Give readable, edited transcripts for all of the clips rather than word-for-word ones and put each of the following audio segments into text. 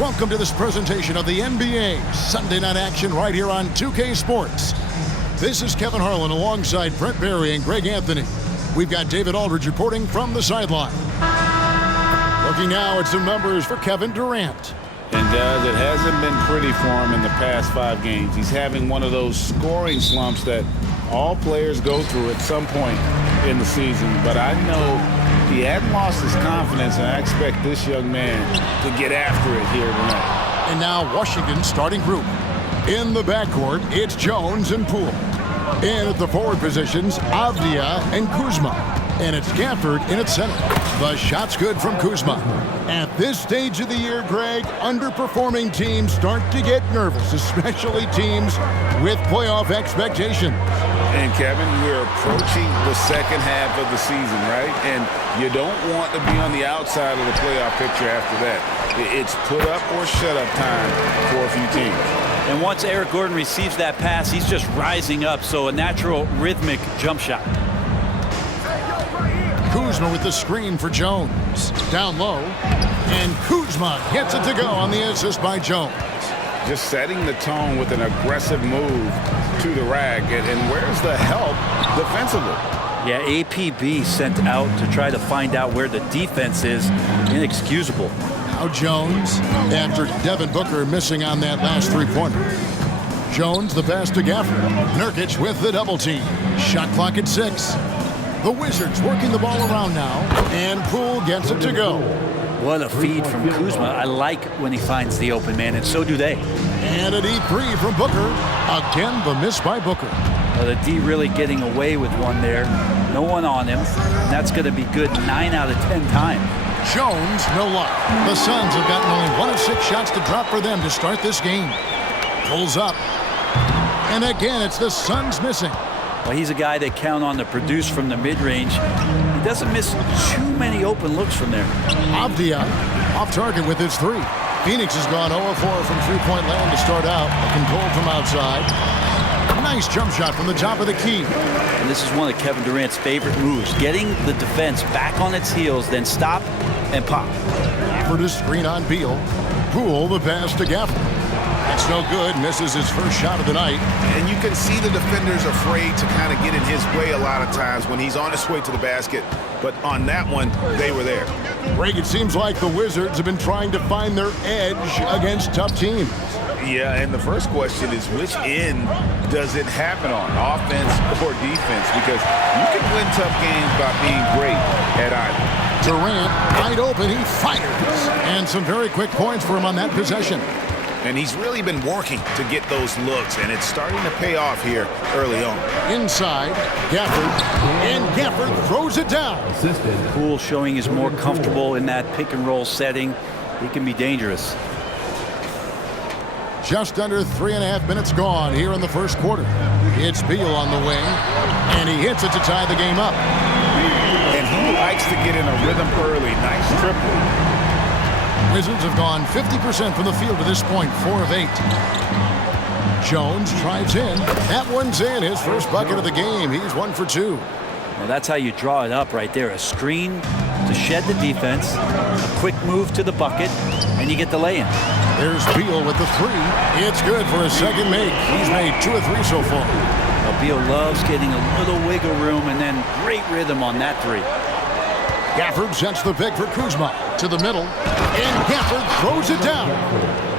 Welcome to this presentation of the NBA Sunday Night Action right here on 2K Sports. This is Kevin Harlan alongside Brent Barry and Greg Anthony. We've got David Aldridge reporting from the sideline. Looking now at some numbers for Kevin Durant. And it hasn't been pretty for him in the past 5 games. He's having one of those scoring slumps that all players go through at some point in the season. But I know he hadn't lost his confidence, and I expect this young man to get after it here tonight. And now Washington's starting group. In the backcourt, it's Jones and Poole. In at the forward positions, Avdia and Kuzma. And it's Gafford in at center. The shot's good from Kuzma. At this stage of the year, Greg, underperforming teams start to get nervous, especially teams with playoff expectation. And Kevin, we're approaching the second half of the season, right? And you don't want to be on the outside of the playoff picture after that. It's put up or shut up time for a few teams. And once Eric Gordon receives that pass, he's just rising up, so a natural rhythmic jump shot. Kuzma with the screen for Jones. Down low. And Kuzma gets it to go on the assist by Jones. Just setting the tone with an aggressive move to the rack. And where's the help defensively? Yeah, APB sent out to try to find out where the defense is. Inexcusable. Now Jones, after Devin Booker missing on that last three-pointer. Jones the pass to Gafford. Nurkic with the double team. Shot clock at 6. The Wizards working the ball around now, and Poole gets it to go. What a feed from Kuzma. I like when he finds the open man, and so do they. And a deep three from Booker. Again, the miss by Booker. Well, the D really getting away with one there. No one on him. And that's going to be good 9 out of 10 times. Jones, no luck. The Suns have gotten only 1 of 6 shots to drop for them to start this game. Pulls up. And again, it's the Suns missing. Well, he's a guy they count on to produce from the mid-range. He doesn't miss too many open looks from there. Avdia off target with his 3. Phoenix has gone 0-4 from three-point land to start out. Controlled from outside. Nice jump shot from the top of the key. And this is one of Kevin Durant's favorite moves. Getting the defense back on its heels, then stop and pop. Gafford is screen on Beal. Poole the pass to Gafford. It's no good. Misses his first shot of the night. And you can see the defenders afraid to kind of get in his way a lot of times when he's on his way to the basket. But on that one, they were there. Greg, it seems like the Wizards have been trying to find their edge against tough teams. Yeah, and the first question is, which end does it happen on, offense or defense? Because you can win tough games by being great at either. Durant, wide open, he fires. And some very quick points for him on that possession. And he's really been working to get those looks, and it's starting to pay off here early on. Inside, Gafford, and Gafford throws it down. Poole showing he's more comfortable in that pick-and-roll setting. He can be dangerous. Just under 3.5 minutes gone here in the first quarter. It's Beal on the wing, and he hits it to tie the game up. And he likes to get in a rhythm early. Nice triple. Wizards have gone 50% from the field to this point, 4 of 8. Jones drives in. That one's in. His first bucket of the game. He's 1 for 2. Well, that's how you draw it up right there. A screen to shed the defense, a quick move to the bucket, and you get the lay-in. There's Beal with the 3. It's good for his second make. He's made 2 of 3 so far. Well, Beal loves getting a little wiggle room and then great rhythm on that 3. Gafford sets the pick for Kuzma to the middle, and Gafford throws it down.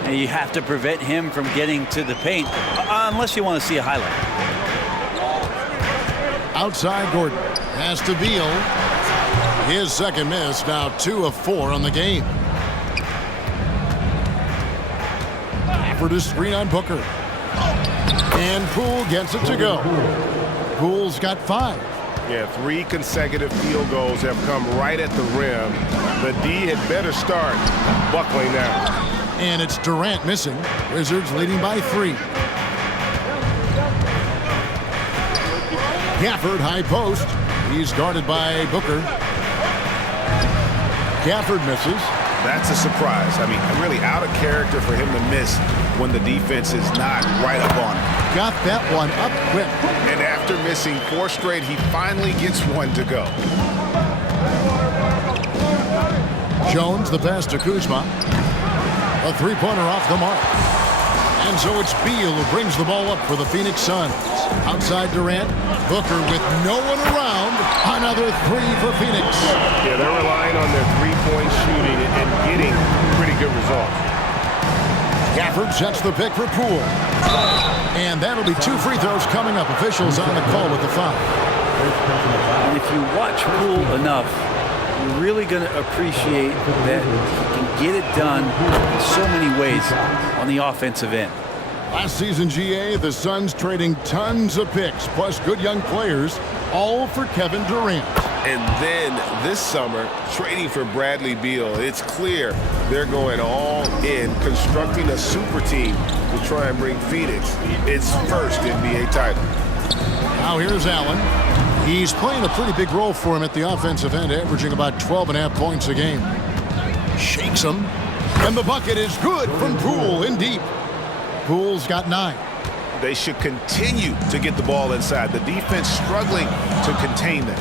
And you have to prevent him from getting to the paint, unless you want to see a highlight. Outside Gordon, pass to Beal. His second miss, now 2 of 4 on the game. Gafford is screen on Booker. And Poole gets it to go. Poole's got 5. Yeah, 3 consecutive field goals have come right at the rim. The D had better start buckling now. And it's Durant missing. Wizards leading by 3. Gafford, high post. He's guarded by Booker. Gafford misses. That's a surprise. I mean, really out of character for him to miss when the defense is not right up on him. Got that one up quick. And after missing 4 straight, he finally gets one to go. Jones, the pass to Kuzma. A A three-pointer off the mark. And so it's Beal who brings the ball up for the Phoenix Suns. Outside Durant, Booker with no one around. Another three for Phoenix. Yeah, they're relying on their three-point shooting and getting pretty good results. Gafford sets the pick for Poole. And that'll be 2 free throws coming up. Officials on the call with the foul. And if you watch Poole enough, you're really going to appreciate that he can get it done in so many ways on the offensive end. Last season, GA, the Suns trading tons of picks, plus good young players, all for Kevin Durant. And then this summer, trading for Bradley Beal. It's clear they're going all in, constructing a super team to try and bring Phoenix its first NBA title. Now here's Allen. He's playing a pretty big role for him at the offensive end, averaging about 12.5 points a game. Shakes him. And the bucket is good from Poole in deep. Poole's got 9. They should continue to get the ball inside. The defense struggling to contain them.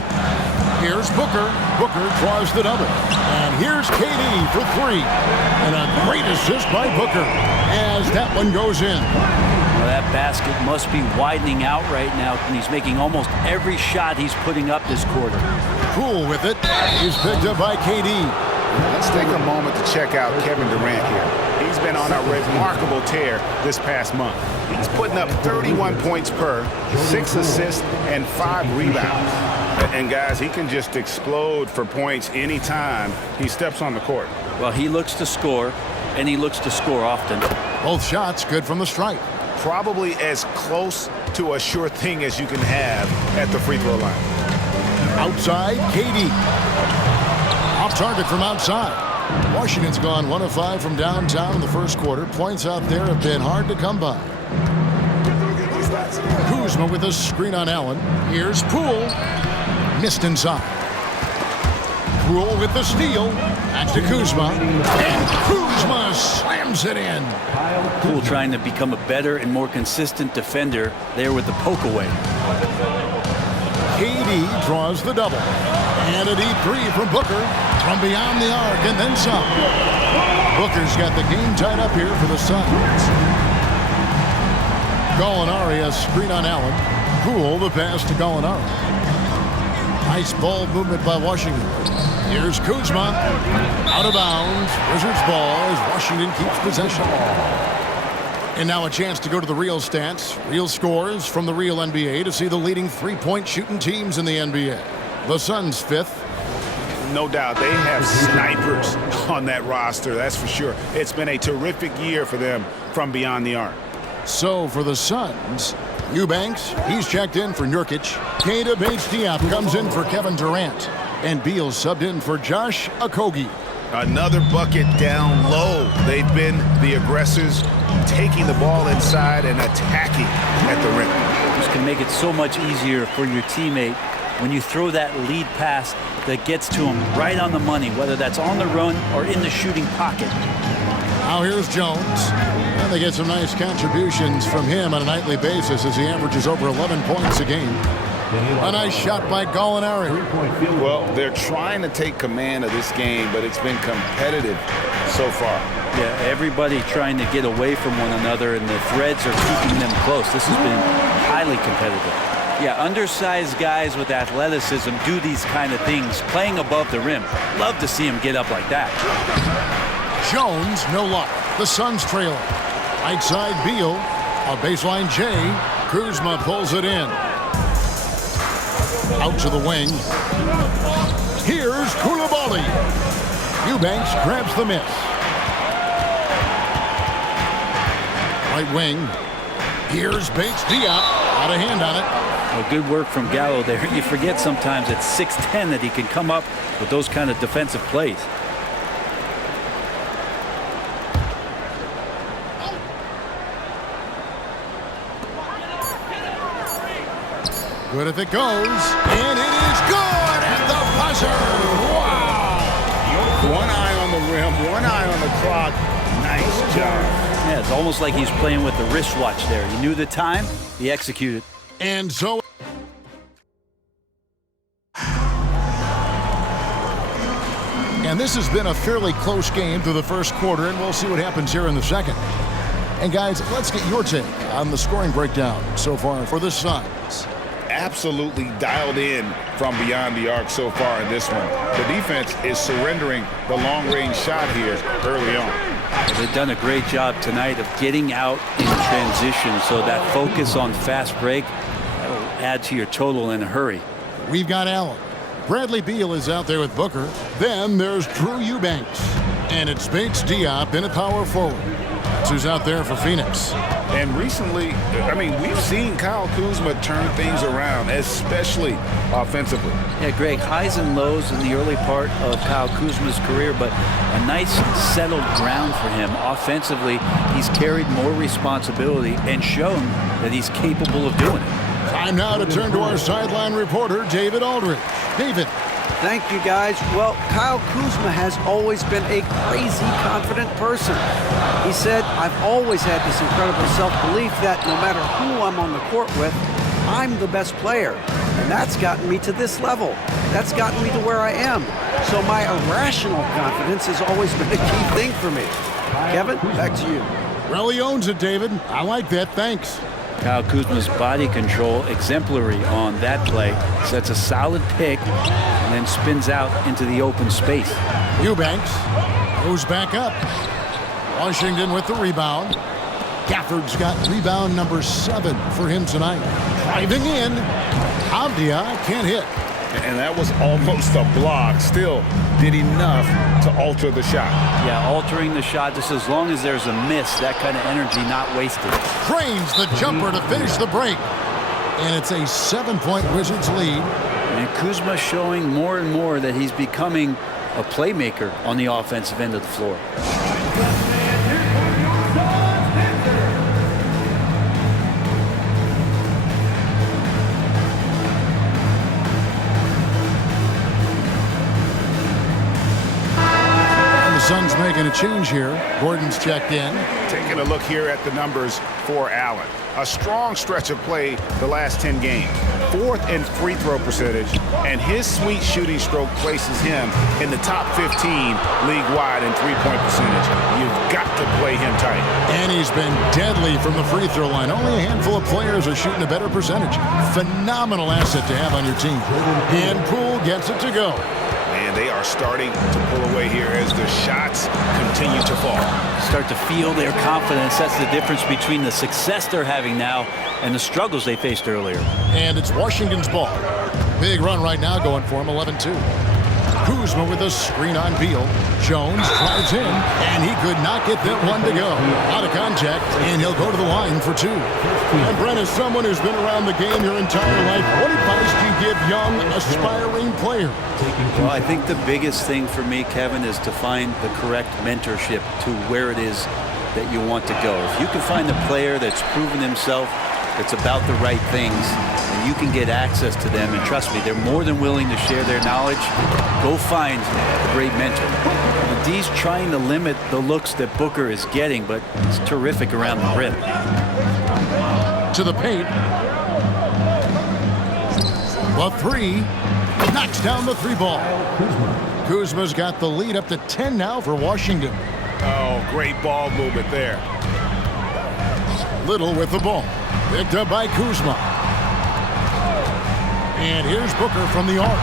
Here's Booker. Booker draws the double. And here's KD for 3. And a great assist by Booker as that one goes in. Well, that basket must be widening out right now, and he's making almost every shot he's putting up this quarter. Poole with it. He's picked up by KD. Let's take a moment to check out Kevin Durant here. He's been on a remarkable tear this past month. He's putting up 31 points per, 6 assists, and 5 rebounds. And guys, he can just explode for points anytime he steps on the court. Well, he looks to score, and he looks to score often. Both shots good from the stripe. Probably as close to a sure thing as you can have at the free throw line. Outside, KD. Off target from outside. Washington's gone 1 of 5 from downtown in the first quarter. Points out there have been hard to come by. Kuzma with a screen on Allen. Here's Poole. Missed inside. Poole with the steal. Back to Kuzma. And Kuzma slams it in. Poole trying to become a better and more consistent defender there with the poke away. KD draws the double. And a deep 3 from Booker from beyond the arc and then some. Booker's got the game tied up here for the Suns. Gallinari a screen on Allen. Poole the pass to Gallinari. Nice ball movement by Washington. Here's Kuzma. Out of bounds. Wizards ball as Washington keeps possession. And now a chance to go to the real stats, real scores from the real NBA to see the leading three-point shooting teams in the NBA. The Suns 5th. No doubt they have snipers on that roster, that's for sure. It's been a terrific year for them from beyond the arc. So for the Suns, Eubanks, he's checked in for Nurkic. Keita Bates-Diop comes in for Kevin Durant. And Beal subbed in for Josh Okogie. Another bucket down low. They've been the aggressors, taking the ball inside and attacking at the rim. This can make it so much easier for your teammate when you throw that lead pass that gets to him right on the money, whether that's on the run or in the shooting pocket. Now here's Jones. And they get some nice contributions from him on a nightly basis as he averages over 11 points a game. A nice shot by Gallinari. Well, they're trying to take command of this game, but it's been competitive so far. Yeah, everybody trying to get away from one another, and the threads are keeping them close. This has been highly competitive. Yeah, undersized guys with athleticism do these kind of things, playing above the rim. Love to see him get up like that. Jones, no luck. The Suns trailing. Right side, Beal. A baseline J. Kuzma pulls it in. Out to the wing. Here's Coulibaly. Eubanks grabs the miss. Right wing. Here's Bates-Diop. Got a hand on it. Well, good work from Gallo there. You forget sometimes at 6'10" that he can come up with those kind of defensive plays. Good if it goes. And it is good at the buzzer. Wow. One eye on the rim, one eye on the clock. Nice job. Yeah, it's almost like he's playing with the wristwatch there. He knew the time, he executed. And so and this has been a fairly close game through the first quarter, and we'll see what happens here in the second. And guys, let's get your take on the scoring breakdown so far for the Suns. Absolutely dialed in from beyond the arc so far in this one. The defense is surrendering the long-range shot here early on. They've done a great job tonight of getting out in transition, so that focus on fast break will add to your total in a hurry. We've got Allen. Bradley Beal is out there with Booker. Then there's Drew Eubanks. And it's Bates Diop in a power forward. That's who's out there for Phoenix. And recently, we've seen Kyle Kuzma turn things around, especially offensively. Yeah, Greg, highs and lows in the early part of Kyle Kuzma's career, but a nice settled ground for him. Offensively, he's carried more responsibility and shown that he's capable of doing it. Time now to turn to our sideline reporter, David Aldridge. David. Thank you, guys. Well, Kyle Kuzma has always been a crazy confident person. He said, I've always had this incredible self-belief that no matter who I'm on the court with, I'm the best player. And that's gotten me to this level. That's gotten me to where I am. So my irrational confidence has always been a key thing for me. Kevin, back to you. Really owns it, David. I like that. Thanks. Kyle Kuzma's body control exemplary on that play. Sets a solid pick and then spins out into the open space. Eubanks goes back up. Washington with the rebound. Gafford's got rebound number 7 for him tonight. Driving in. Avdia can't hit. And that was almost a block. Still did enough to alter the shot. Yeah, altering the shot just as long as there's a miss. That kind of energy not wasted. Trains the jumper to finish the break. And it's a 7-point Wizards lead. And Kuzma showing more and more that he's becoming a playmaker on the offensive end of the floor. Suns making a change here. Gordon's checked in. Taking a look here at the numbers for Allen. A strong stretch of play the last 10 games. 4th in free throw percentage, and his sweet shooting stroke places him in the top 15 league-wide in three-point percentage. You've got to play him tight. And he's been deadly from the free throw line. Only a handful of players are shooting a better percentage. Phenomenal asset to have on your team. And Poole gets it to go. And they are starting to pull away here as the shots continue to fall. Start to feel their confidence. That's the difference between the success they're having now and the struggles they faced earlier. And it's Washington's ball. Big run right now going for him, 11-2. Kuzma with a screen on Beal. Jones drives in, and he could not get that one to go. Out of contact, and he'll go to the line for 2. And Brent, as someone who's been around the game your entire life, what advice do you give young, aspiring players? Well, I think the biggest thing for me, Kevin, is to find the correct mentorship to where it is that you want to go. If you can find a player that's proven himself, that's about the right things, and you can get access to them, and trust me, they're more than willing to share their knowledge. Go find a great mentor. And D's trying to limit the looks that Booker is getting, but it's terrific around the rim. To the paint. The 3. Knocks down the 3 ball. Kuzma's got the lead up to 10 now for Washington. Oh, great ball movement there. Little with the ball. Picked up by Kuzma. And here's Booker from the arc.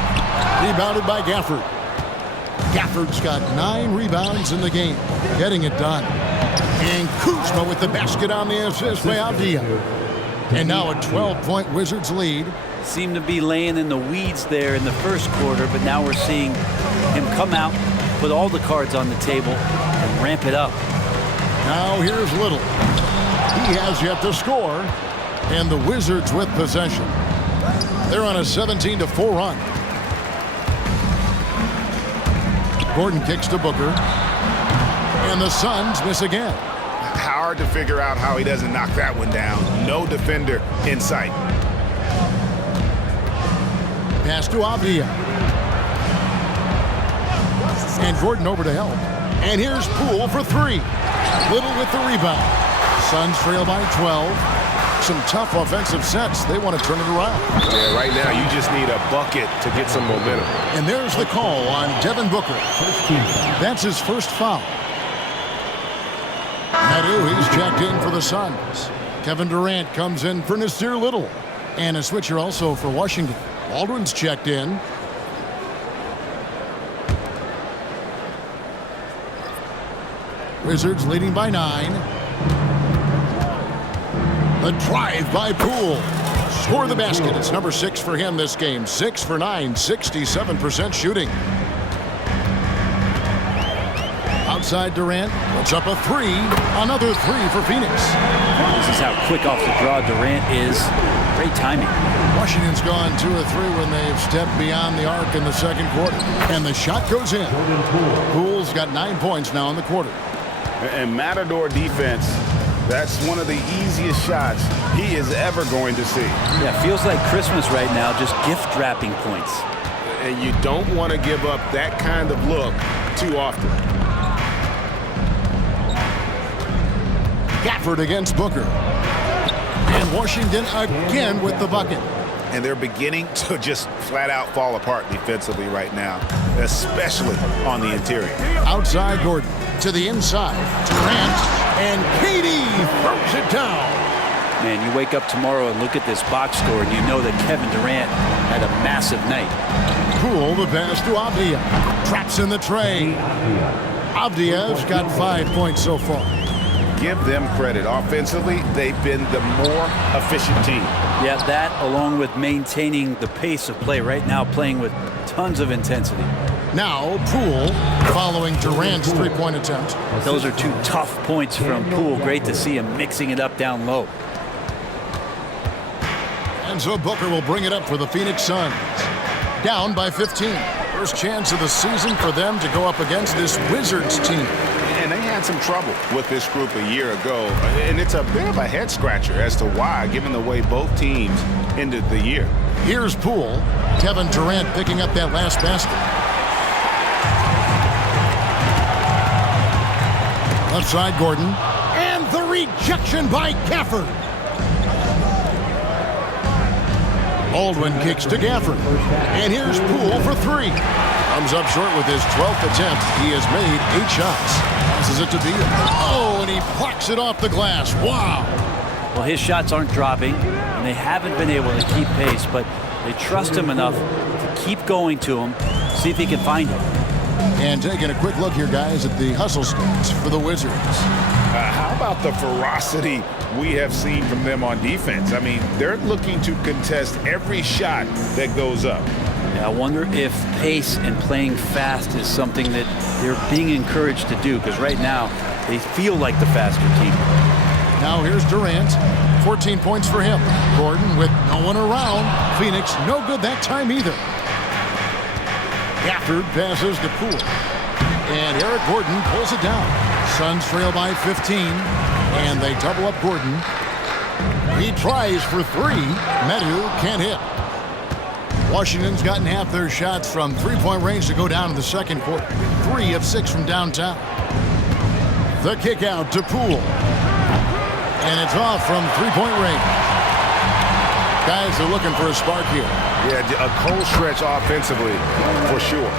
Rebounded by Gafford. Gafford's got 9 rebounds in the game. Getting it done. And Kuzma with the basket on the assist by Avdia. And now a 12-point Wizards lead. Seemed to be laying in the weeds there in the first quarter, but now we're seeing him come out, put all the cards on the table, and ramp it up. Now here's Little. He has yet to score, and the Wizards with possession. They're on a 17-4 run. Gordon kicks to Booker, and the Suns miss again. Hard to figure out how he doesn't knock that one down. No defender in sight. Pass to Avdia. And Gordon over to help. And here's Poole for 3. Little with the rebound. Suns trail by 12. some tough offensive sets. They want to turn it around. Yeah, right now you just need a bucket to get some momentum. And there's the call on Devin Booker. That's his first foul. Meadow, he's checked in for the Suns. Kevin Durant comes in for Nasir Little. And a switcher also for Washington. Baldwin's checked in. Wizards leading by 9. The drive by Poole. Score the basket. It's number 6 for him this game. 6 for 9, 67% shooting. Outside Durant puts up a 3. Another 3 for Phoenix. This is how quick off the draw Durant is. Great timing. Washington's gone 2 of 3 when they've stepped beyond the arc in the second quarter. And the shot goes in. Poole's got 9 points now in the quarter. And Matador defense, that's one of the easiest shots he is ever going to see. Yeah, feels like Christmas right now, just gift wrapping points. And you don't want to give up that kind of look too often. Gafford against Booker. And Washington again with the bucket. And they're beginning to just flat out fall apart defensively right now, especially on the interior. Outside Gordon to the inside. Durant and KD throws it down. Man, you wake up tomorrow and look at this box score and you know that Kevin Durant had a massive night. Poole the pass to Avdia. Traps in the tray. Avdia's got 5 points so far. Give them credit. Offensively, they've been the more efficient team. Yeah, that along with maintaining the pace of play right now, playing with tons of intensity. Now Poole following Durant's three-point attempt. Those are 2 tough points from Poole. Great to see him mixing it up down low. And so Booker will bring it up for the Phoenix Suns. Down by 15. First chance of the season for them to go up against this Wizards team. And they had some trouble with this group a year ago. And it's a bit of a head-scratcher as to why, given the way both teams ended the year. Here's Poole. Kevin Durant picking up that last basket. Left side Gordon. And the rejection by Gafford. Baldwin kicks to Gafford. And here's Poole for 3. Comes up short with his 12th attempt. He has made 8 shots. Passes it to Beal. Oh, and he plucks it off the glass. Wow. Well, his shots aren't dropping, and they haven't been able to keep pace, but they trust him enough to keep going to him, see if he can find him. And taking a quick look here, guys, at the hustle stats for the Wizards. How about the ferocity we have seen from them on defense? I mean, they're looking to contest every shot that goes up. Yeah, I wonder if pace and playing fast is something that they're being encouraged to do, because right now they feel like the faster team. Now here's Durant. 14 points for him. Gordon with no one around. Phoenix no good that time either. Gafford passes to Poole. And Eric Gordon pulls it down. Suns trail by 15. And they double up Gordon. He tries for 3. Meadow can't hit. Washington's gotten half their shots from three-point range to go down in the second quarter. 3 of 6 from downtown. The kick out to Poole. And it's off from three-point range. Guys are looking for a spark here. Yeah, a cold stretch offensively, for sure.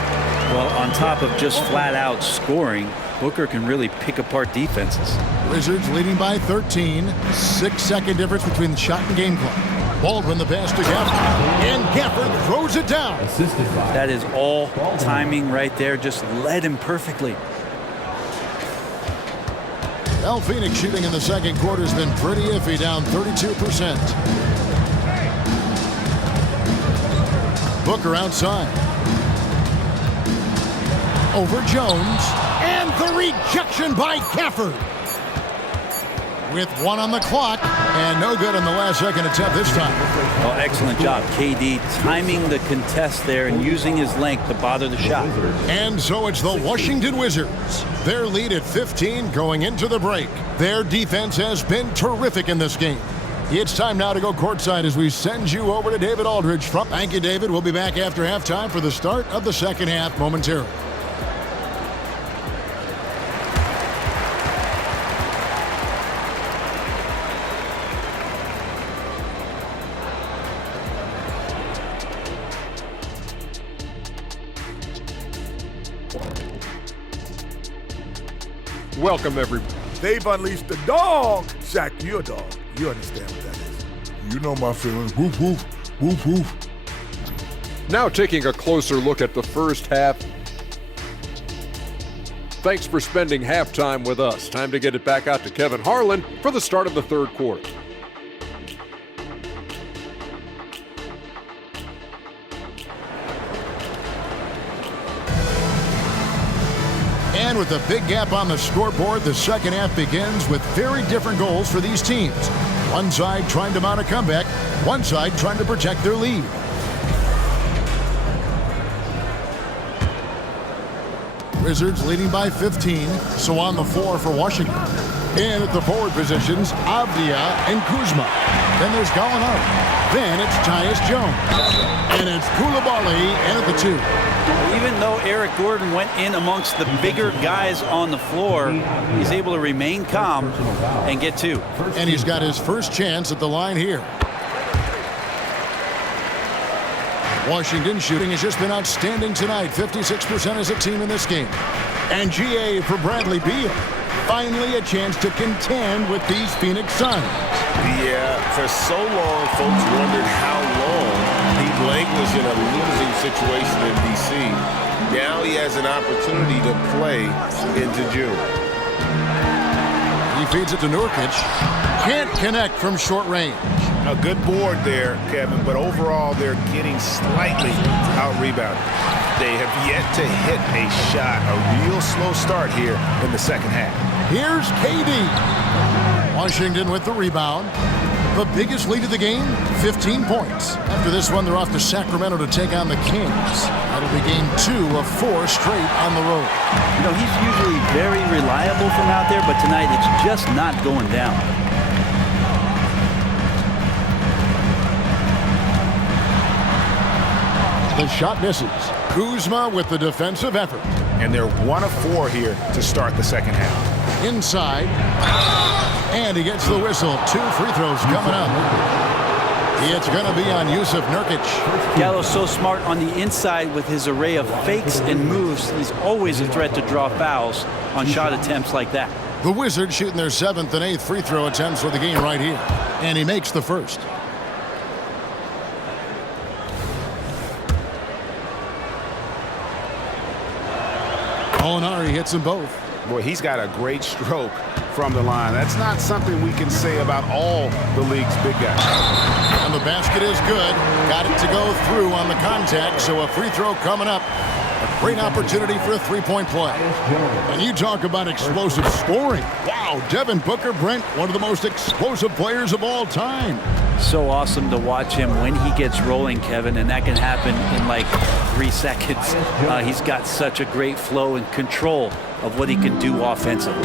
Well, on top of just flat-out scoring, Booker can really pick apart defenses. Wizards leading by 13. 6-second difference between the shot and game clock. Baldwin the pass to Gafford. And Gafford throws it down. That is all timing right there. Just led him perfectly. Well, Phoenix shooting in the second quarter has been pretty iffy, down 32%. Booker outside. Over Jones. And the rejection by Gafford. With 1 on the clock. And no good on the last second attempt this time. Oh, excellent job, KD, timing the contest there and using his length to bother the shot. And so it's the Washington Wizards. Their lead at 15 going into the break. Their defense has been terrific in this game. It's time now to go courtside as we send you over to David Aldridge. Thank you, David. We'll be back after halftime for the start of the second half momentarily. welcome everybody. They've unleashed the dog. Shaq, you're a dog. You understand what that is. You know my feelings. Woof, woof, woof, woof. Now taking a closer look at the first half. Thanks for spending halftime with us. Time to get it back out to Kevin Harlan for the start of the third quarter. And with a big gap on the scoreboard, the second half begins with very different goals for these teams. One side trying to mount a comeback, one side trying to protect their lead. Wizards leading by 15, so on the floor for Washington. And at the forward positions, Avdia and Kuzma. Then there's Gallinari. Then it's Tyus Jones. And it's Koulibaly in at the 2. Even though Eric Gordon went in amongst the bigger guys on the floor, he's able to remain calm and get 2. And he's got his first chance at the line here. Washington shooting has just been outstanding tonight. 56% as a team in this game. And GA for Bradley Beal. Finally a chance to contend with these Phoenix Suns. Yeah, for so long, folks wondered how long he'd languished in a losing situation in D.C. Now he has an opportunity to play into June. He feeds it to Nurkic. Can't connect from short range. A good board there, Kevin, but overall they're getting slightly out-rebounded. They have yet to hit a shot, a real slow start here in the second half. Here's KD. Washington with the rebound. The biggest lead of the game, 15 points. After this one, they're off to Sacramento to take on the Kings. That'll be game 2 of 4 straight on the road. You know, he's usually very reliable from out there, but tonight it's just not going down. The shot misses. Kuzma with the defensive effort. And they're 1 of 4 here to start the second half. Inside. And he gets the whistle. 2 free throws coming up. It's going to be on Yusuf Nurkic. Gallo's so smart on the inside with his array of fakes and moves. He's always a threat to draw fouls on shot attempts like that. The Wizards shooting their 7th and 8th free throw attempts for the game right here. And he makes the first. Gallinari hits them both. Boy, he's got a great stroke from the line. That's not something we can say about all the league's big guys. And the basket is good. Got it to go through on the contact, so a free throw coming up. A great opportunity for a three-point play. And you talk about explosive scoring. Wow, Devin Booker, Brent, one of the most explosive players of all time. So awesome to watch him when he gets rolling, Kevin, and that can happen in like 3 seconds. He's got such a great flow and control of what he can do offensively.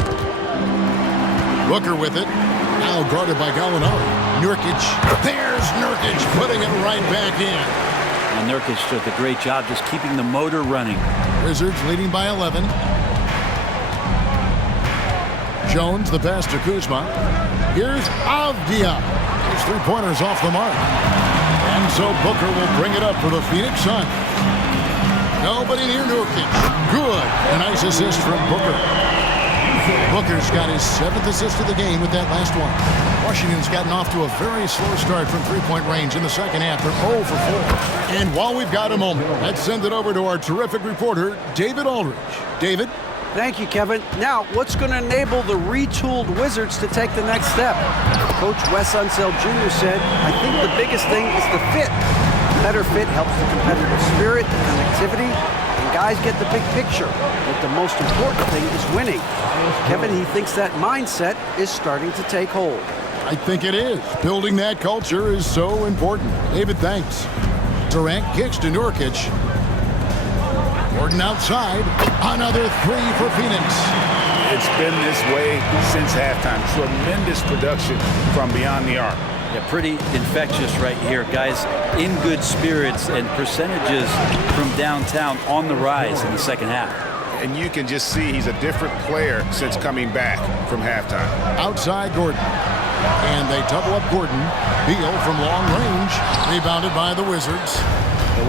Booker with it. Now guarded by Gallinari. Nurkic. There's Nurkic putting it right back in. And Nurkic does a great job just keeping the motor running. Wizards leading by 11. Jones, the pass to Kuzma. Here's Avdia. His three-pointers off the mark. And so Booker will bring it up for the Phoenix Suns. Nobody near Nurkic. Good. A nice assist from Booker. Booker's got his 7th assist of the game with that last one. Washington's gotten off to a very slow start from three-point range in the second half. They're 0 for 4. And while we've got a moment, let's send it over to our terrific reporter, David Aldridge. David? Thank you, Kevin. Now, what's going to enable the retooled Wizards to take the next step? Coach Wes Unseld Jr. said, I think the biggest thing is the fit. Better fit helps the competitive spirit, the connectivity, and guys get the big picture. But the most important thing is winning. Kevin, he thinks that mindset is starting to take hold. I think it is. Building that culture is so important. David, thanks. Durant kicks to Nurkic. Gordon outside. Another 3 for Phoenix. It's been this way since halftime. Tremendous production from beyond the arc. Yeah, pretty infectious right here. Guys in good spirits and percentages from downtown on the rise in the second half. And you can just see he's a different player since coming back from halftime. Outside Gordon. And they double up Gordon. Beal from long range. Rebounded by the Wizards.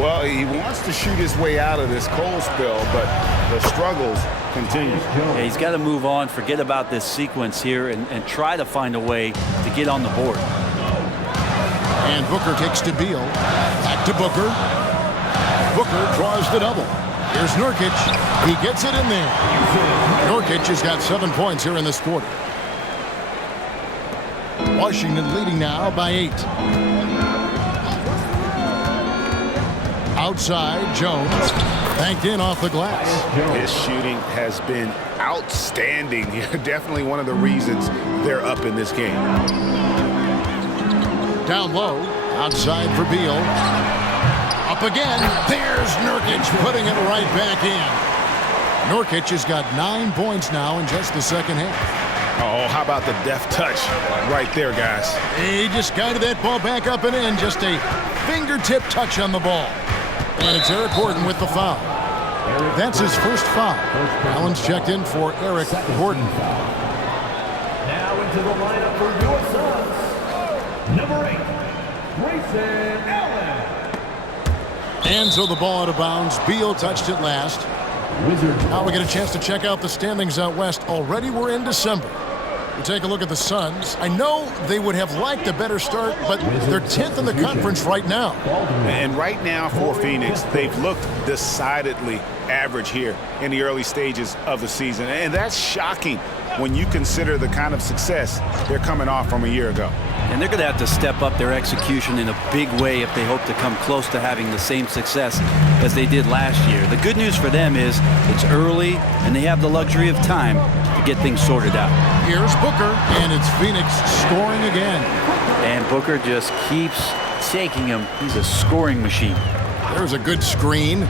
Well, he wants to shoot his way out of this cold spell, but the struggles continue. Yeah, he's got to move on, forget about this sequence here, and try to find a way to get on the board. And Booker takes to Beal. Back to Booker. Booker draws the double. Here's Nurkic. He gets it in there. Nurkic has got 7 points here in this quarter. Washington leading now by 8. Outside, Jones. Banked in off the glass. His shooting has been outstanding. Definitely one of the reasons they're up in this game. Down low. Outside for Beal. Up again. There's Nurkic putting it right back in. Nurkic has got 9 points now in just the second half. Oh, how about the deft touch right there, guys? He just guided that ball back up and in. Just a fingertip touch on the ball. And it's Eric Gordon with the foul. That's his first foul. Allen's checked in for Eric Gordon. Now into the lineup for your Suns, number 8, Grayson Allen. And so the ball out of bounds. Beal touched it last. Now we get a chance to check out the standings out west. Already we're in December. We take a look at the Suns. I know they would have liked a better start, but they're 10th in the conference right now. And right now for Phoenix, they've looked decidedly average here in the early stages of the season. And that's shocking when you consider the kind of success they're coming off from a year ago. And they're going to have to step up their execution in a big way if they hope to come close to having the same success as they did last year. The good news for them is it's early and they have the luxury of time to get things sorted out. Here's Booker, and it's Phoenix scoring again. And Booker just keeps taking him. He's a scoring machine. There's a good screen.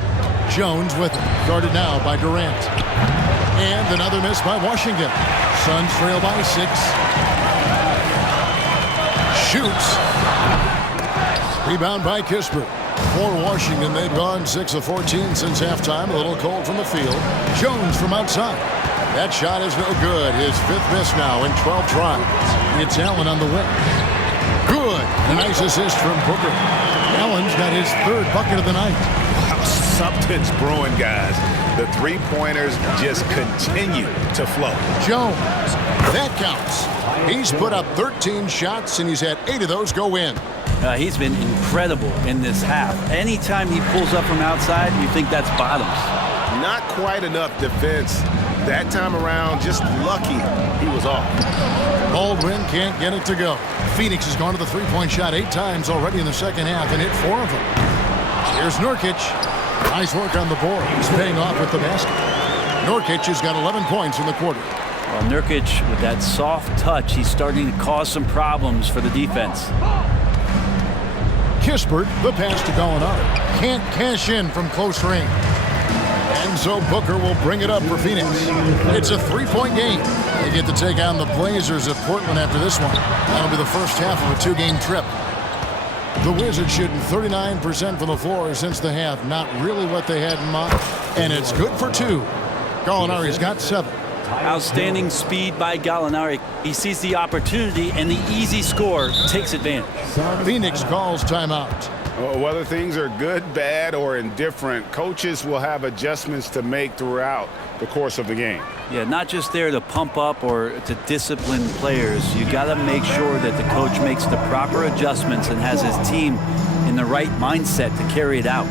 Jones with it. Guarded now by Durant. And another miss by Washington. Suns trail by 6. Shoots. Rebound by Kispert. For Washington, they've gone 6 of 14 since halftime. A little cold from the field. Jones from outside. That shot is no good. His 5th miss now in 12 tries. It's Allen on the wing. Good. A nice assist from Booker. Allen's got his 3rd bucket of the night. Wow, something's brewing, guys. The three-pointers just continue to flow. Jones. That counts. He's put up 13 shots, and he's had 8 of those go in. He's been incredible in this half. Anytime he pulls up from outside, you think that's bottoms. Not quite enough defense. That time around, just lucky he was off. Baldwin can't get it to go. Phoenix has gone to the three-point shot 8 times already in the second half and hit 4 of them. Here's Nurkic. Nice work on the board. He's paying off with the basket. Nurkic has got 11 points in the quarter. Well, Nurkic, with that soft touch, he's starting to cause some problems for the defense. Kispert, the pass to Gallinari. Can't cash in from close range. And so Booker will bring it up for Phoenix. It's a 3-point game. They get to take on the Blazers at Portland after this one. That'll be the first half of a 2-game trip. The Wizards shooting 39% from the floor since the half. Not really what they had in mind. And it's good for 2. Gallinari's got 7. Outstanding speed by Gallinari. He sees the opportunity, and the easy score takes advantage. Phoenix calls timeout. Whether things are good, bad, or indifferent, coaches will have adjustments to make throughout the course of the game. Yeah, not just there to pump up or to discipline players. You got to make sure that the coach makes the proper adjustments and has his team in the right mindset to carry it out.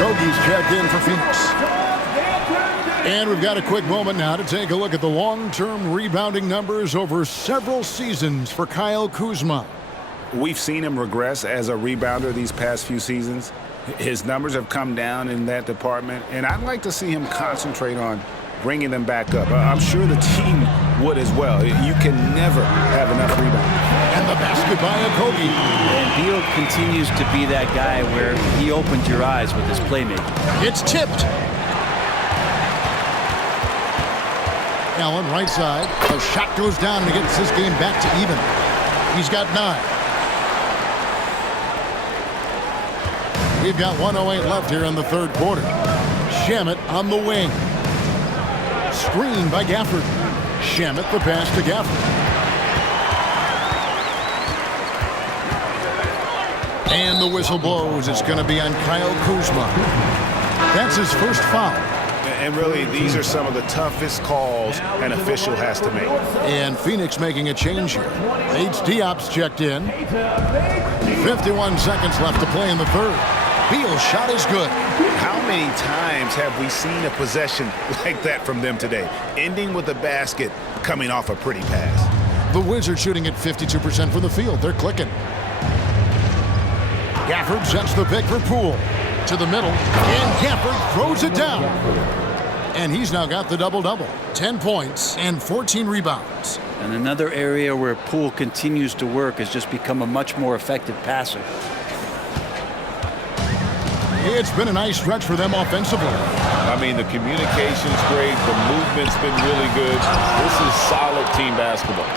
Kogi's checked in for Phoenix. And we've got a quick moment now to take a look at the long-term rebounding numbers over several seasons for Kyle Kuzma. We've seen him regress as a rebounder these past few seasons. His numbers have come down in that department, and I'd like to see him concentrate on bringing them back up. I'm sure the team would as well. You can never have enough rebounding. And the basket by Okogie. And Beal continues to be that guy where he opens your eyes with his playmaking. It's tipped. Allen, right side. A shot goes down and he gets this game back to even. He's got 9. We've got 1:08 left here in the third quarter. Shamet on the wing. Screen by Gafford. Shamet the pass to Gafford. And the whistle blows. It's going to be on Kyle Kuzma. That's his first foul. And really, these are some of the toughest calls an official has to make. And Phoenix making a change here. Diop's checked in. 51 seconds left to play in the third. Beal's shot is good. How many times have we seen a possession like that from them today, ending with a basket coming off a pretty pass? The Wizards shooting at 52% from the field. They're clicking. Gafford sets the pick for Poole. To the middle, and Gafford throws it down. And he's now got the double-double. 10 points and 14 rebounds. And another area where Poole continues to work has just become a much more effective passer. It's been a nice stretch for them offensively. I mean, the communication's great. The movement's been really good. This is solid team basketball.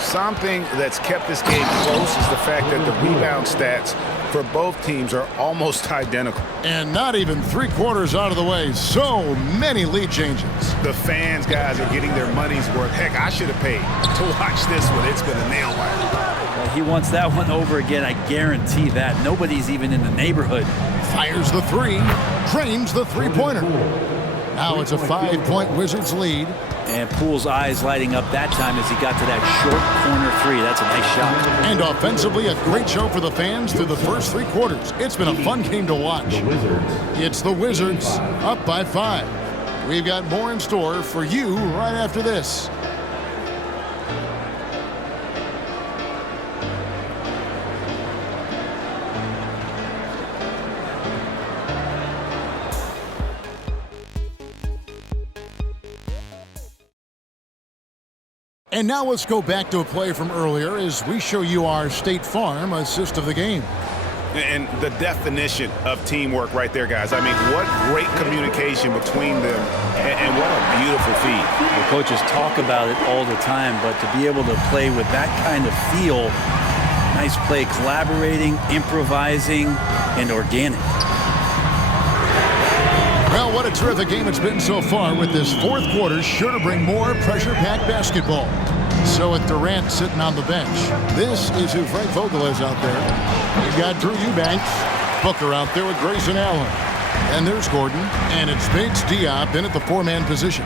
Something that's kept this game close is the fact that the rebound stats for both teams are almost identical. And not even 3/4 out of the way. So many lead changes. The fans, guys, are getting their money's worth. Heck, I should have paid to watch this one. It's been a nail biter. He wants that one over again, I guarantee that. Nobody's even in the neighborhood. Fires the three, drains the three-pointer. Now it's a 5-point Wizards lead. And Poole's eyes lighting up that time as he got to that short corner three. That's a nice shot. And offensively, a great show for the fans through the first 3 quarters. It's been a fun game to watch. It's the Wizards up by 5. We've got more in store for you right after this. And now let's go back to a play from earlier as we show you our State Farm assist of the game. And the definition of teamwork right there, guys. I mean, what great communication between them, and what a beautiful feed. The coaches talk about it all the time, but to be able to play with that kind of feel, nice play, collaborating, improvising, and organic. Well, what a terrific game it's been so far, with this 4th quarter sure to bring more pressure-packed basketball. So with Durant sitting on the bench, this is who Frank Vogel is out there. He's got Drew Eubanks, Booker out there with Grayson Allen. And there's Gordon, and it's Bates Diop in at the 4-man position.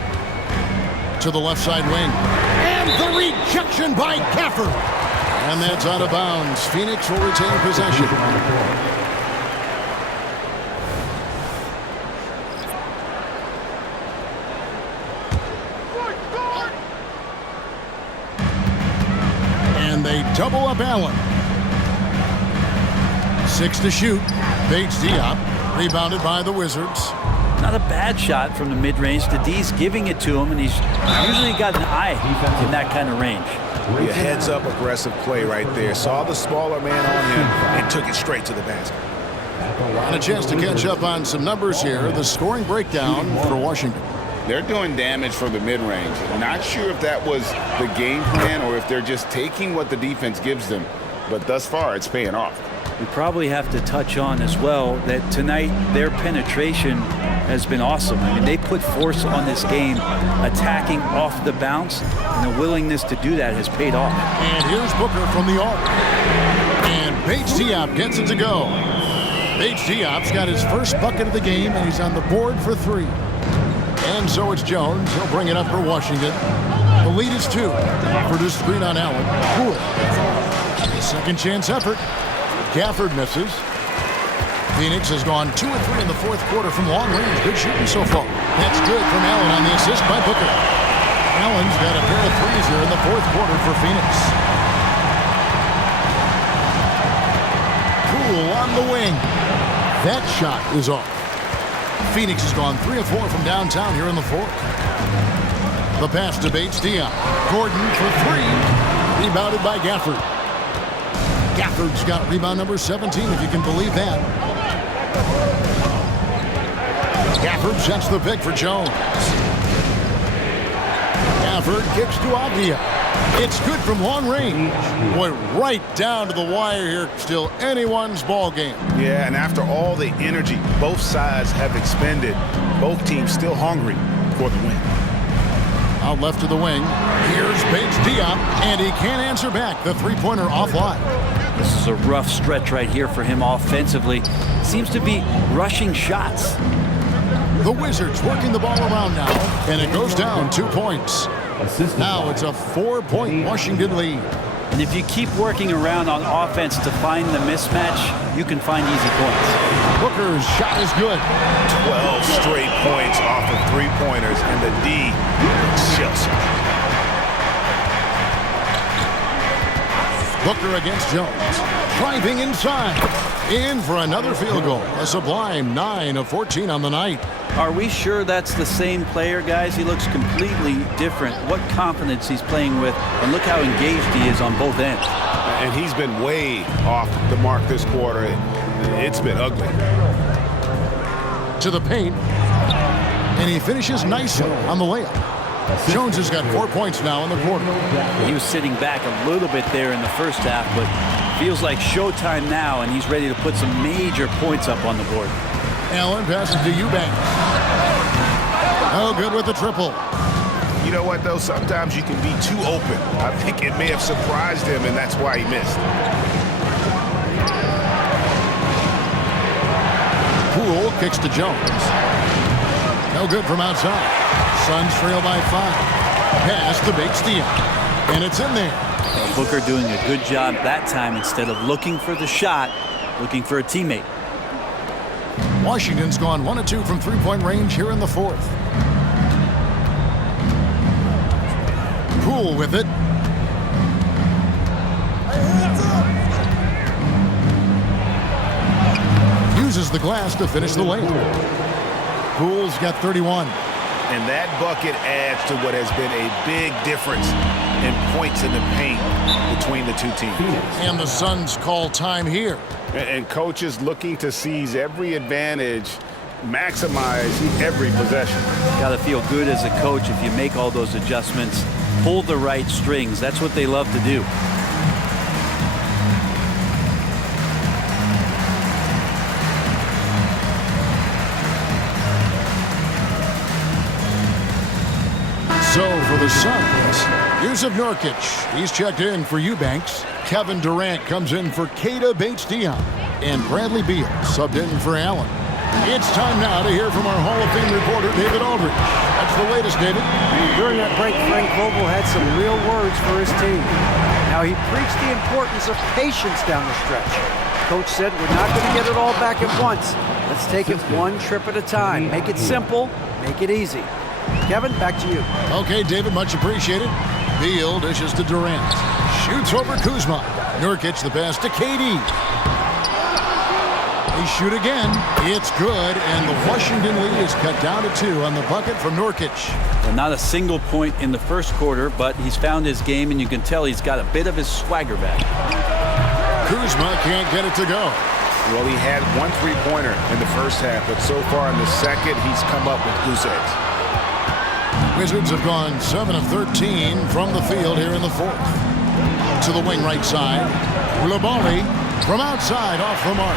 To the left side wing. And the rejection by Gafford. And that's out of bounds. Phoenix will retain possession. They double up Allen. 6 to shoot. Bates Diop, rebounded by the Wizards. Not a bad shot from the mid-range. The D's giving it to him, and he's usually got an eye in that kind of range. A heads-up aggressive play right there. Saw the smaller man on him and took it straight to the basket. And a chance to catch up on some numbers here. The scoring breakdown for Washington. They're doing damage from the mid-range. Not sure if that was the game plan or if they're just taking what the defense gives them. But thus far, it's paying off. We probably have to touch on as well that tonight their penetration has been awesome. I mean, they put force on this game, attacking off the bounce, and the willingness to do that has paid off. And here's Booker from the arc. And Bates Diop gets it to go. Bates Diop's got his first bucket of the game, and he's on the board for 3. And so it's Jones. He'll bring it up for Washington. The lead is 2. Gafford is screen on Allen. Poole. Second chance effort. Gafford misses. Phoenix has gone 2 of 3 in the 4th quarter from long range. Good shooting so far. That's good from Allen on the assist by Booker. Allen's got a pair of threes here in the 4th quarter for Phoenix. Poole on the wing. That shot is off. Phoenix has gone 3 of 4 from downtown here in the 4th. The pass to Bates Diop. Gordon for 3. Rebounded by Gafford. Gafford's got rebound number 17, if you can believe that. Gafford sets the pick for Jones. Gafford kicks to Avdia. It's good from long range. Boy, right down to the wire here. Still anyone's ball game. Yeah, and after all the energy both sides have expended, both teams still hungry for the win. Out left to the wing. Here's Bates Diop, and he can't answer back. The three-pointer offline. This is a rough stretch right here for him offensively. Seems to be rushing shots. The Wizards working the ball around now, and it goes down 2 points. Now it's a 4-point Washington lead. And if you keep working around on offense to find the mismatch, you can find easy points. Booker's shot is good. 12 straight points off of three-pointers, and the D looks shell-shocked. Booker against Jones. Driving inside. In for another field goal. A sublime 9 of 14 on the night. Are we sure that's the same player, guys? He looks completely different. What confidence he's playing with, and look how engaged he is on both ends. And he's been way off the mark this quarter. It's been ugly. To the paint. And he finishes nicely on the layup. Jones has got 4 points now in the quarter. He was sitting back a little bit there in the first half, but feels like showtime now, and he's ready to put some major points up on the board. Allen passes to Eubanks. Oh, good with the triple. You know what, though? Sometimes you can be too open. I think it may have surprised him, and that's why he missed. Poole kicks to Jones. No good from outside. Suns trail by 5. Pass to Bates Diop. And it's in there. Booker doing a good job that time. Instead of looking for the shot, looking for a teammate. Washington's gone 1 of 2 from three-point range here in the fourth. Poole with it. Uses the glass to finish the layup. Poole's got 31. And that bucket adds to what has been a big difference in points in the paint between the two teams. And the Suns call time here. And coaches looking to seize every advantage, maximize every possession. Got to feel good as a coach if you make all those adjustments, pull the right strings. That's what they love to do. So for the Suns, Jusuf Nurkic. He's checked in for Eubanks. Kevin Durant comes in for Keita Bates-Diop. And Bradley Beal subbed in for Allen. It's time now to hear from our Hall of Fame reporter, David Aldridge. That's the latest, David. During that break, Frank Vogel had some real words for his team. Now, he preached the importance of patience down the stretch. Coach said, we're not going to get it all back at once. Let's take it one trip at a time. Make it simple, make it easy. Kevin, back to you. Okay, David, much appreciated. Beal dishes to Durant. Shoots over Kuzma. Nurkic the pass to KD. They shoot again. It's good, and the Washington lead is cut down to 2 on the bucket from Nurkic. Well, not a single point in the first quarter, but he's found his game, and you can tell he's got a bit of his swagger back. Kuzma can't get it to go. Well, he had 1 3-pointer in the first half, but so far in the second, he's come up with goose eggs. Wizards have gone 7 of 13 from the field here in the fourth. To the wing right side. Labali from outside off the mark.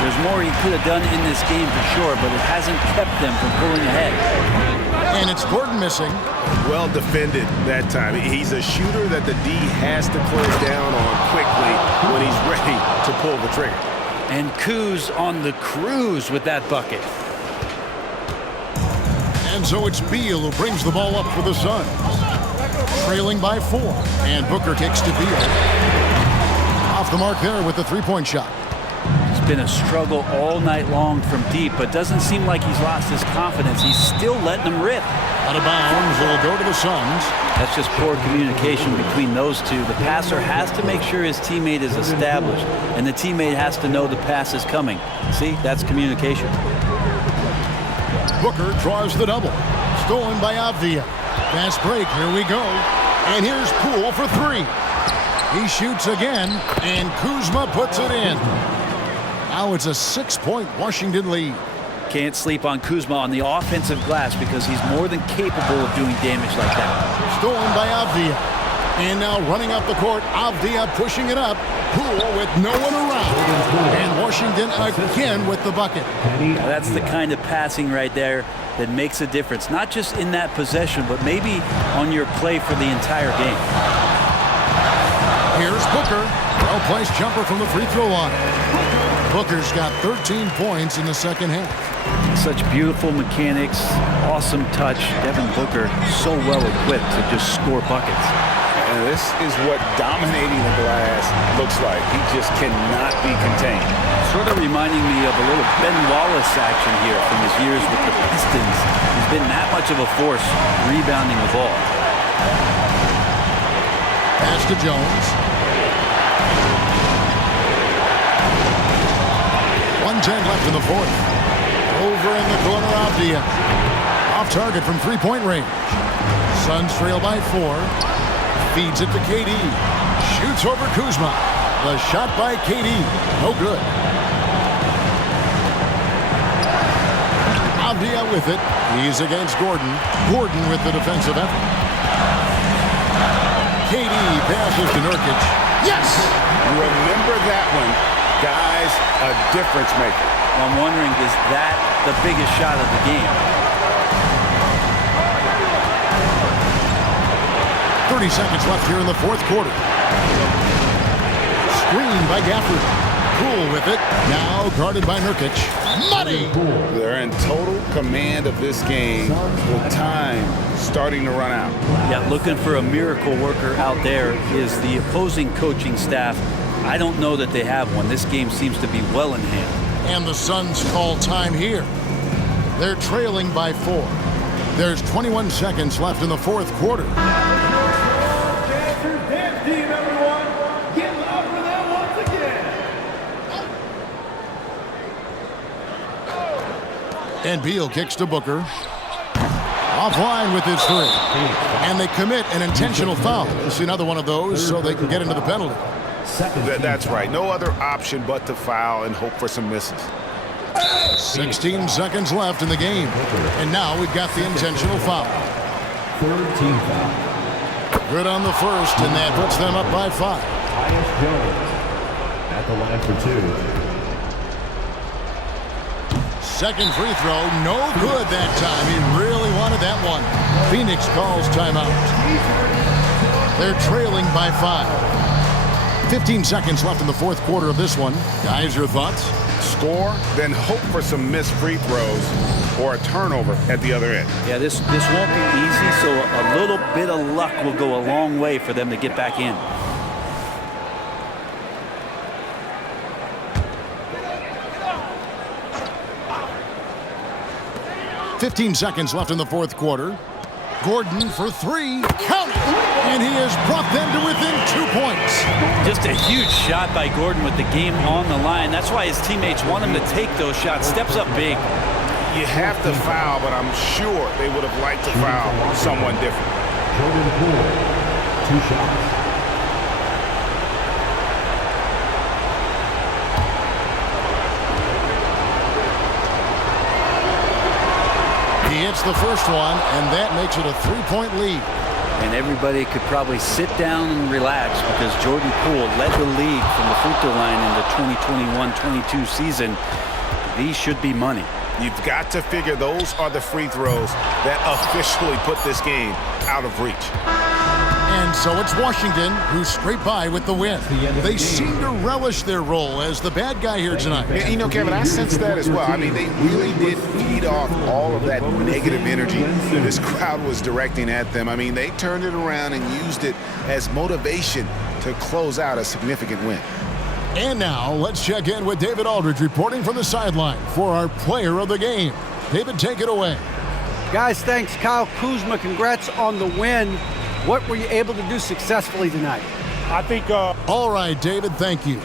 There's more he could have done in this game for sure, but it hasn't kept them from pulling ahead. And it's Gordon missing. Well defended that time. He's a shooter that the D has to close down on quickly when he's ready to pull the trigger. And Kuz on the cruise with that bucket. And so it's Beal who brings the ball up for the Suns. Trailing by 4. And Booker kicks to Beal. Off the mark there with the three-point shot. It's been a struggle all night long from deep, but doesn't seem like he's lost his confidence. He's still letting them rip. Out of bounds, it'll go to the Suns. That's just poor communication between those two. The passer has to make sure his teammate is established, and the teammate has to know the pass is coming. See, that's communication. Booker draws the double. Stolen by Avdia. Fast break, here we go. And here's Poole for 3. He shoots again, and Kuzma puts it in. Now it's a 6-point Washington lead. Can't sleep on Kuzma on the offensive glass because he's more than capable of doing damage like that. Stolen by Avdia. And now running up the court, Avdia pushing it up. Poole with no one around. And Washington again with the bucket. Now that's the kind of passing right there that makes a difference, not just in that possession, but maybe on your play for the entire game. Here's Booker. Well-placed jumper from the free throw line. Booker's got 13 points in the second half. Such beautiful mechanics, awesome touch. Devin Booker so well equipped to just score buckets. And this is what dominating the glass looks like. He just cannot be contained. Sort of reminding me of a little Ben Wallace action here from his years with the Pistons. He's been that much of a force rebounding the ball. Pass to Jones. 1:10 left in the fourth. Over in the corner, Avdia. Off target from three-point range. Suns trail by 4. Feeds it to KD. Shoots over Kuzma. The shot by KD. No good. Avdia with it. He's against Gordon. Gordon with the defensive effort. KD passes to Nurkic. Yes! Remember that one. Guys, a difference maker. I'm wondering, is that the biggest shot of the game? 30 seconds left here in the fourth quarter. Screen by Gafford. Poole with it. Now guarded by Nurkic. Money! They're in total command of this game with time starting to run out. Yeah, looking for a miracle worker out there is the opposing coaching staff. I don't know that they have one. This game seems to be well in hand. And the Suns call time here. They're trailing by 4. There's 21 seconds left in the fourth quarter. Dance team, everyone. Get loud for them once again. And Beal kicks to Booker. Offline with his 3. And they commit an intentional foul. It's another one of those so they can get into the penalty. That's right. No other option but to foul and hope for some misses. 16 seconds left in the game. And now we've got the intentional foul. Third team foul. Good on the first, and that puts them up by 5. Tyus Jones at the line for 2. Second free throw, no good that time. He really wanted that one. Phoenix calls timeout. They're trailing by 5. 15 seconds left in the fourth quarter of this one. Guys, your thoughts? Score, then hope for some missed free throws or a turnover at the other end. Yeah, this won't be easy, so a little bit of luck will go a long way for them to get back in. 15 seconds left in the fourth quarter. Gordon for 3. Count it! And he has brought them to within 2 points. Just a huge shot by Gordon with the game on the line. That's why his teammates want him to take those shots. Steps up big. You have to foul, but I'm sure they would have liked to foul someone different. Jordan Poole, 2 shots. He hits the first one, and that makes it a 3-point lead. And everybody could probably sit down and relax because Jordan Poole led the league from the free throw line in the 2021-22 season. These should be money. You've got to figure those are the free throws that officially put this game out of reach. And so it's Washington who scrape by with the win. They seem to relish their role as the bad guy here tonight. And, you know, Kevin, I sense that as well. I mean, they really did feed off all of that negative energy this crowd was directing at them. I mean, they turned it around and used it as motivation to close out a significant win. And now let's check in with David Aldridge reporting from the sideline for our player of the game. David, take it away. Guys, thanks. Kyle Kuzma, congrats on the win. What were you able to do successfully tonight? I think All right, David, thank you.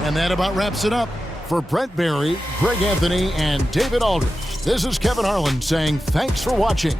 And that about wraps it up. For Brent Barry, Greg Anthony, and David Aldridge, this is Kevin Harlan saying thanks for watching.